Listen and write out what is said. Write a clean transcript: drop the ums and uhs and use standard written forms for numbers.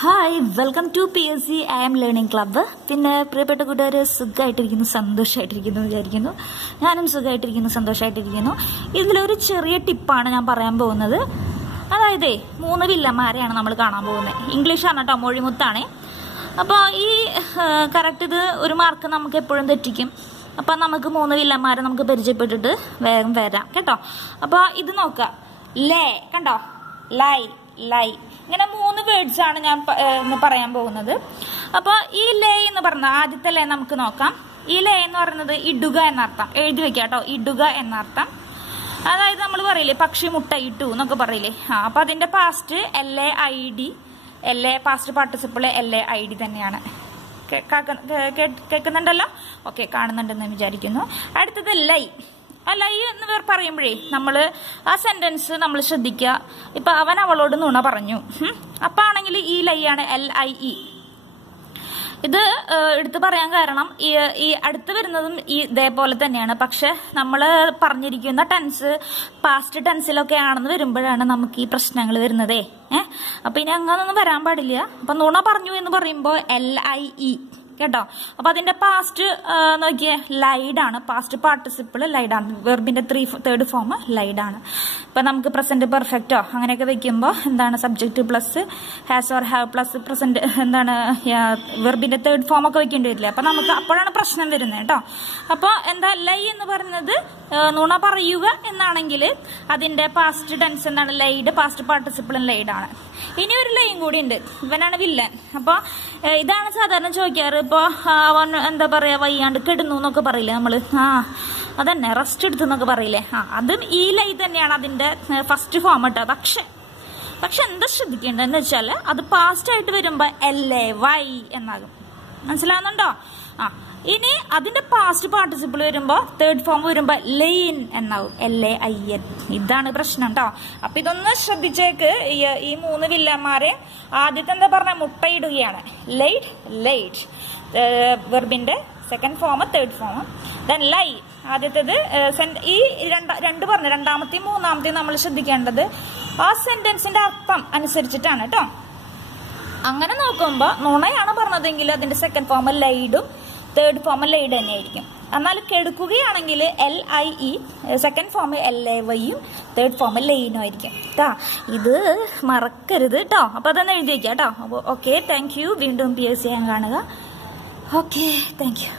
Hi, welcome to PSC I am learning club. പിന്നെ പ്രിയപ്പെട്ട കൂട്ടുകാരെ, സുഖമായിട്ടിരിക്കുന്നു, സന്തോഷമായിട്ടിരിക്കുന്നു വിചാരിക്കുന്നു. ഞാനും സുഖമായിട്ടിരിക്കുന്നു, സന്തോഷമായിട്ടിരിക്കുന്നു. ഇതിലൊരു ചെറിയ ടിപ്പാണ് ഞാൻ പറയാൻ പോകുന്നത്. അതായത് 3 വില്ലന്മാരെയാണ് നമ്മൾ കാണാൻ പോകുന്നത്. ഇംഗ്ലീഷാണ് കേട്ടോ, മൊഴിമുത്താണ്. അപ്പോൾ ഈ കറക്റ്റ് ഇത് ഒരു മാർക്ക് നമുക്ക് എപ്പോഴും തെറ്റിക്കും. അപ്പം നമുക്ക് 3 വില്ലന്മാരെ നമുക്ക് പരിചയപ്പെട്ടിട്ട് വേഗം വരാം കേട്ടോ. അപ്പോൾ ഇത് നോക്കുക, ലേ കണ്ടോ, ലൈ ലൈ, ഇങ്ങനെ 3 വേർഡ്സ് ആണ് ഞാൻ പറയാൻ പോകുന്നത്. അപ്പോൾ ഈ ലേ എന്ന് പറഞ്ഞ ആദ്യത്തെ ലേ നമുക്ക് നോക്കാം. ഈ ലേ എന്ന് പറയുന്നത് ഇടുക എന്നർത്ഥം. എഴുതി വെക്കാം കേട്ടോ, ഇടുക എന്നർത്ഥം. അതായത് നമ്മൾ പറയില്ലേ പക്ഷി മുട്ട ഇട്ടു എന്നൊക്കെ പറയില്ലേ. അപ്പൊ അതിന്റെ past LAID, past participle LAID തന്നെയാണ്. കേൾക്കുന്നുണ്ടല്ലോ? ഓക്കെ, കാണുന്നുണ്ടെന്ന് വിചാരിക്കുന്നു. അടുത്തത് ലൈ. ലൈ എന്ന് പറയുമ്പോഴേ നമ്മള് ആ സെന്റൻസ് നമ്മൾ ശ്രദ്ധിക്കുക. ഇപ്പൊ അവൻ അവളോട് നുണ പറഞ്ഞു, അപ്പൊ ആണെങ്കിൽ ഈ ലൈ ആണ് LIE. ഇത് എടുത്തു പറയാൻ കാരണം ഈ അടുത്ത് വരുന്നതും ഇതേപോലെ തന്നെയാണ്. പക്ഷെ നമ്മൾ പറഞ്ഞിരിക്കുന്ന ടെൻസ് പാസ്റ്റ് ടെൻസിലൊക്കെ ആണെന്ന് വരുമ്പോഴാണ് നമുക്ക് ഈ പ്രശ്നങ്ങൾ വരുന്നതേ. അപ്പൊ ഇനി അങ്ങനൊന്നും വരാൻ പാടില്ല. അപ്പൊ നുണ പറഞ്ഞു എന്ന് പറയുമ്പോൾ LIE കേട്ടോ. അപ്പൊ അതിന്റെ പാസ്റ്റ് നോക്കിയേ, ലൈഡ് ആണ്. പാസ്റ്റ് പാർട്ടിസിപ്പിൾ ലൈഡ് ആണ്. വെർബിന്റെ തേർഡ് ഫോം ലൈഡ് ആണ്. ഇപ്പൊ നമുക്ക് പ്രസന്റ് പെർഫെക്റ്റോ അങ്ങനെയൊക്കെ വെക്കുമ്പോൾ എന്താണ് subject plus has or have plus present എന്താണ് വെർബിന്റെ തേർഡ് ഫോം ഒക്കെ വെക്കേണ്ടി വരില്ല. അപ്പൊ നമുക്ക് അപ്പോഴാണ് പ്രശ്നം വരുന്നത് കേട്ടോ. അപ്പൊ എന്താ ലൈ എന്ന് പറയുന്നത് നുണ പറയുക എന്നാണെങ്കിൽ അതിന്റെ പാസ്റ്റ് ടെൻസ് എന്താണ് ലൈഡ്, പാസ്റ്റ് പാർട്ടിസിപ്പിളും ലൈഡ് ആണ്. ഇനി ഒരു ലൈൻ കൂടി ഉണ്ട്, ഇവനാണ് വില്ലൻ. അപ്പൊ ഇതാണ് സാധാരണ ചോദിക്കാറ്. ഇപ്പൊ അവൻ എന്താ പറയാ വയ്യാണ്ട് കിടന്നു എന്നൊക്കെ പറയില്ലേ നമ്മള്, അതന്നെ റെസ്റ്റ് എടുത്തു എന്നൊക്കെ പറയില്ലേ. അതും ഈ ലൈ തന്നെയാണ് അതിന്റെ ഫസ്റ്റ് ഫോം കേട്ടോ. പക്ഷെ എന്താ ശ്രദ്ധിക്കേണ്ടതെന്ന് വെച്ചാല് അത് പാസ്റ്റ് ആയിട്ട് വരുമ്പോ LAY എന്നാകും. മനസ്സിലാവുന്നുണ്ടോ? ഇനി അതിന്റെ പാസ്റ്റ് പാർട്ടിസിപ്പിൾ വരുമ്പോ തേർഡ് ഫോം വരുമ്പോ ലൈൻ എന്നാവും, LAIN. ഇതാണ് പ്രശ്നം കേട്ടോ. അപ്പൊ ഇതൊന്ന് ശ്രദ്ധിച്ചേക്ക്. ഈ 3 വില്ലന്മാരെ ആദ്യത്തെ എന്താ പറഞ്ഞ മുട്ടയിടുകയാണ്, ലൈഡ് ലൈഡ്, വെർബിന്റെ second form third form. Then lie ആദ്യത്തേത്. ഈ രണ്ട് പറഞ്ഞ രണ്ടാമത്തെയും മൂന്നാമത്തെയും നമ്മൾ ശ്രദ്ധിക്കേണ്ടത് ആ സെന്റൻസിന്റെ അർത്ഥം അനുസരിച്ചിട്ടാണ് കേട്ടോ. അങ്ങനെ നോക്കുമ്പോ നുണയാണ് പറഞ്ഞതെങ്കിൽ അതിന്റെ സെക്കൻഡ് ഫോം ലൈഡും തേർഡ് ഫോം ലൈഡ് തന്നെയായിരിക്കും. എന്നാൽ കെടുക്കുകയാണെങ്കിൽ LIE, സെക്കൻഡ് ഫോം LAYയും തേർഡ് ഫോം ലൈനും ആയിരിക്കും കേട്ടോ. ഇത് മറക്കരുത് കേട്ടോ. അപ്പൊ അതൊന്ന് എഴുതി വെക്കാം കേട്ടോ. അപ്പോൾ ഓക്കെ, താങ്ക് യു. വീണ്ടും PSC കാണുക. Okay, thank you.